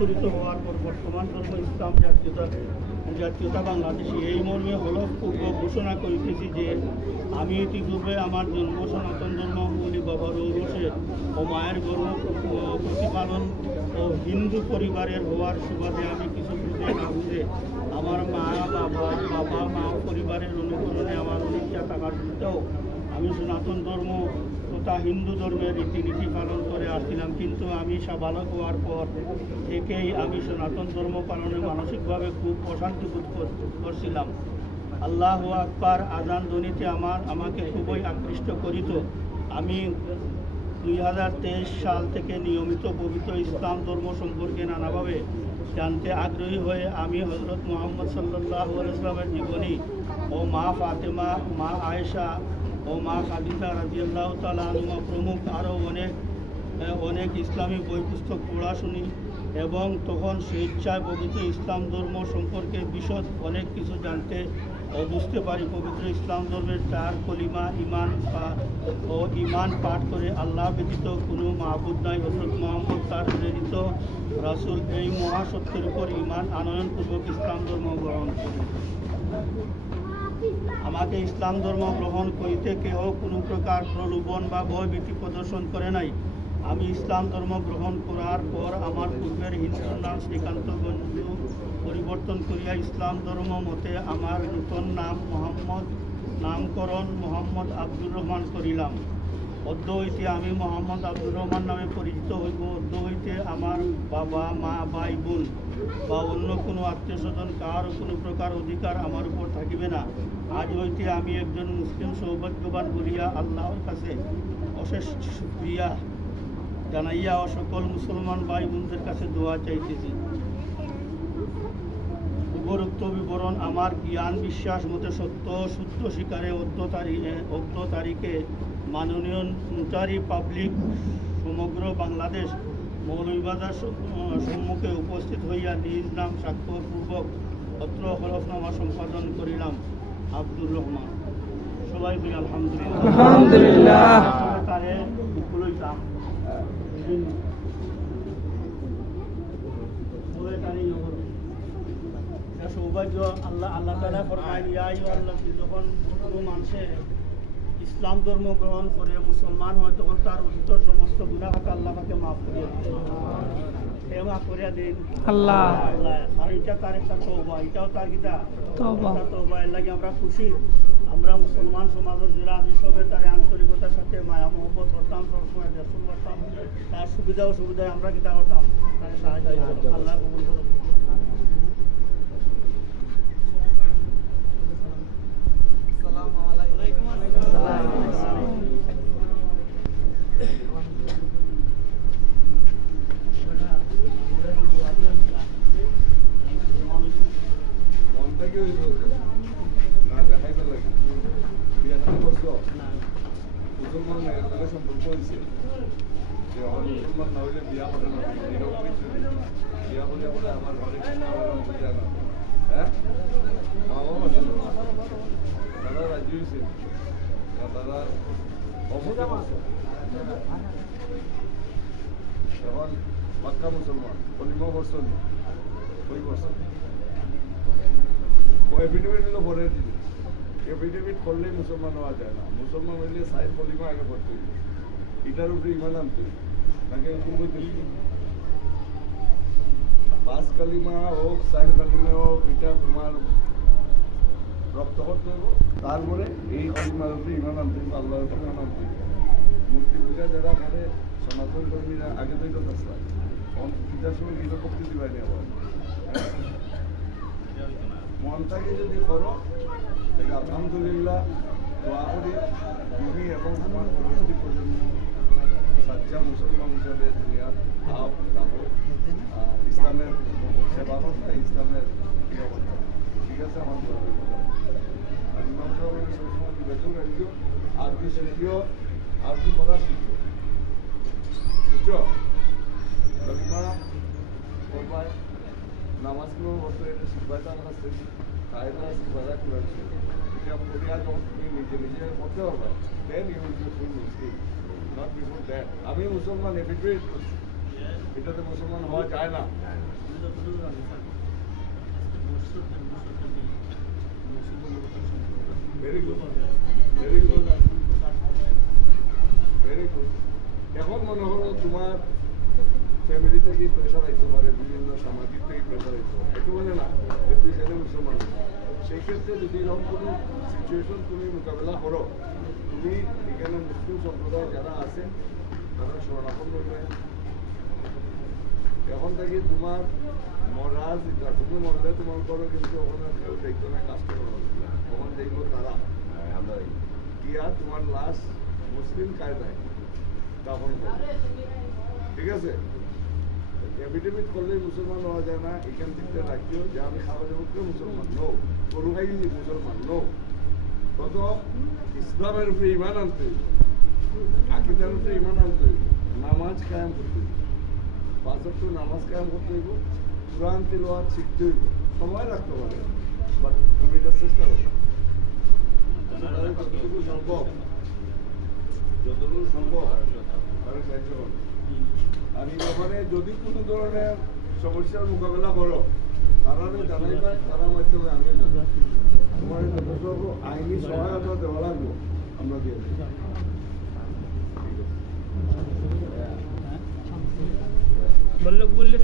রূপান্তরিত হওয়ার পর বর্তমান ধর্ম ইসলাম জাতীয়তা বাংলাদেশি এই মর্মে হলফপূর্বক ঘোষণা করিতেছি যে আমি ইতিপূর্বে আমার জন্ম সনাতন ধর্মাবলী বাবার ঔরসে ও মায়ের গর্ব প্রতিপালন ও হিন্দু পরিবারের হওয়ার সুবাদে আমি কিছু বুঝে না বুঝে আমার বাবা মা পরিবারের অনুকরণে আমার অনিচ্ছা থাকার সত্ত্বেও আমি সনাতন ধর্ম তথা হিন্দু ধর্মের রীতিনীতি পালন করে আসছিলাম, কিন্তু আমি সাবালক হওয়ার পর থেকেই আমি সনাতন ধর্ম পালনে মানসিকভাবে খুব অশান্তি বোধ করছিলাম। আল্লাহু আকবার আজান ধ্বনিতে আমাকে খুবই আকৃষ্ট করিত। আমি 2023 সাল থেকে নিয়মিত পবিত্র ইসলাম ধর্ম সম্পর্কে নানাভাবে জানতে আগ্রহী হয়ে আমি হযরত মুহাম্মদ সাল্লাল্লাহু আলাইহি ওয়াসাল্লামের জীবনী ও মা ফাতেমা, মা আয়েশা ও মা খাদিজা রাদিয়াল্লাহু তাআলা আনহা প্রমুখ আরও অনেক ইসলামী বই পুস্তক পড়া শুনি এবং তখন স্বেচ্ছায় পবিত্র ইসলাম ধর্ম সম্পর্কে বিশদ অনেক কিছু জানতে ও বুঝতে পারি। পবিত্র ইসলাম ধর্মের 4 কলিমা ইমান পাঠ করে আল্লাহ ব্যতীত কোনো মাহবুদ নাই, হযরত মুহাম্মদ তার প্রেরিত রাসূল, এই মহাসত্যের উপর ইমান আনয়নপূর্বক ইসলাম ধর্ম গ্রহণ করি। আমাকে ইসলাম ধর্ম গ্রহণ করিতে কেহ কোনো প্রকার প্রলোভন বা ভয়ভীতি প্রদর্শন করে নাই। আমি ইসলাম ধর্ম গ্রহণ করার পর আমার পূর্বের হিন্দুর নাম শ্রীকান্তগঞ্জ পরিবর্তন করিয়া ইসলাম ধর্ম মতে আমার নূতন নামকরণ মোহাম্মদ আব্দুর রহমান করিলাম। অদ্য হইতে আমি মোহাম্মদ আব্দুর রহমান নামে পরিচিত হইব। অদ্য হইতে আমার বাবা মা ভাই বোন বা অন্য কোনো আত্মীয় স্বজন কারও কোনো প্রকার অধিকার আমার উপর থাকিবে না। আজ হইতে আমি একজন মুসলিম সৌভাগ্যবান বলিয়া আল্লাহর কাছে অশেষ শুকরিয়া জানাইয়া ও সকল মুসলমান ভাই বোনদের কাছে দোয়া চাইতেছি। উপরোক্ত বিবরণ আমার জ্ঞান বিশ্বাস মতে সত্য শুদ্ধ স্বীকারে অদ্য তারিখে মাননীয় নোটারি পাবলিক সমগ্র বাংলাদেশ মৌলভীবাজার সম্মুখে উপস্থিত হইয়া নিজ নাম স্বাক্ষরপূর্বক অত্র হলফনামা সম্পাদন করিলাম। আব্দুর রহমান। সবাই বলি আলহামদুলিল্লাহ। আলহামদুলিল্লাহ। তারে বুকুলইতাম সৌভাগ্য আল্লাহ তাআলা ফরমায় ইয়া আইয়ুহাল্লাযী, যখন কোনো মানুষে ইসলাম ধর্ম গ্রহণ করে মুসলমান হয় তখন তার অতীত সমস্ত গুনাহ আল্লাহ তাকে মাফ করিয়া দেন। মাফ করিয়া দিন আল্লাহ। আর এটা তার একটা তওবা, এটাও তার কিতা তওবা। এর লাগে আমরা খুশি। আমরা মুসলমান সমাজের যারা আছি সবে তার আন্তরিকতার সাথে মায়া মহব্বত করতাম, সবসময় দেশন করতাম, তার সুবিধা অসুবিধায় আমরা কিতা করতাম, তার সাহায্য আল্লাহ কবুল করুন। পাক্কা মুসলমান কলিমা পড়ছেন ওই পড়ছেন এফিডেভিট হলো পরে দিবে। এফিডেভিট করলেই মুসলমান হওয়া যায় না। মুসলমান হইলে সাইড কলিমা আগে পড়তে হইবে, এটার উপরে ইমান আনতে হইবে, নাকি এরকম বলতে হইবে। 5 কালিমা হোক 4 কালিমা হোক, এটা তোমার রক্ত করতে হইব। তারপরে এই কলিমার উপরে ইমান আনতে হইবে, আল্লাহর উপরে ইমান আনতে হইবে। মূর্তি পূজা যারা করে সনাতন কর্মীরা আগে তো এটা আসলাম পূজার সময় নিজে করতে দিবাই না। আবার মন থাকে যদি করো তাহলে আলহামদুলিল্লাহ দোয়া করি তুমি এবং তোমার পরবর্তী প্রজন্ম সাচ্চা মুসলমান হিসাবে দুনিয়া আও থাকো, ইসলামের সেবা করতে, ইসলামের ইয়ে করতে। ঠিক আছে, আমার আর ইমাম সাহেব সবসময় বেতন রাখিও, আর কি শিখিও, আর কি পড়া শিখিও, বুঝছো? নামাজগুলো বলতে এটা শিখবাটা আমার কাছে কায়দা শিখবাটা করেছে। এটা পড়িয়া যখন তুমি নিজে নিজে করতে হবে, then you will be full Muslim, not before that. আমি মুসলমান এফিডেভিট করছি, এটাতে মুসলমান হওয়া যায় না। Very good, very good, very good. এখন মনে হলো তোমার ফ্যামিলি থেকে প্রেশার আইতে পারে, বিভিন্ন সামাজিক থেকে প্রেশার আইতে পারে, একটু বলে না যে তুই ছেলে মুসলমান। সেই ক্ষেত্রে যদি এরকম কোনো সিচুয়েশন তুমি মোকাবেলা করো, তুমি এখানে মুসলিম সম্প্রদায় যারা আছে তারা শরণাপন্ন হয়ে এখন থেকে তোমার মরাজ তুমি মরলে তোমার করো, কিন্তু ওখানে কেউ দেখতো না, কাজটা করা ওখানে দেখবো তারা গিয়া তোমার লাশ মুসলিম কায়দায় দাফন করবে, ঠিক আছে? এফিডেভিট করলেই মুসলমান হওয়া যায় না। এখান থেকে রাখিও যে আমি খাবারের মধ্যে মুসলমান নো, করুগাই মুসলমান নো। প্রথম ইসলামের উপরে ইমান আনতে হইব, আকিদার উপরে ইমান আনতে হইব, নামাজ কায়েম করতে হইব, 5 ওয়াক্ত নামাজ কায়েম করতে হইব, কোরআন তিলাওয়াত শিখতে হইব। সময় রাখতে পারে, বাট তুমি এটা চেষ্টা করো যতটুকু সম্ভব, যতটুকু সম্ভব আমি সাহায্য করবো। আর এই ব্যাপারে যদি কোনো ধরনের সমস্যার মোকাবেলা করো তারা জানাইবা, তারা মাধ্যমে আমিও জানাই। তোমার যথেষ্ট আইনি সহায়তা দেওয়া লাগবো, আমরা দিয়ে দেবো। বললে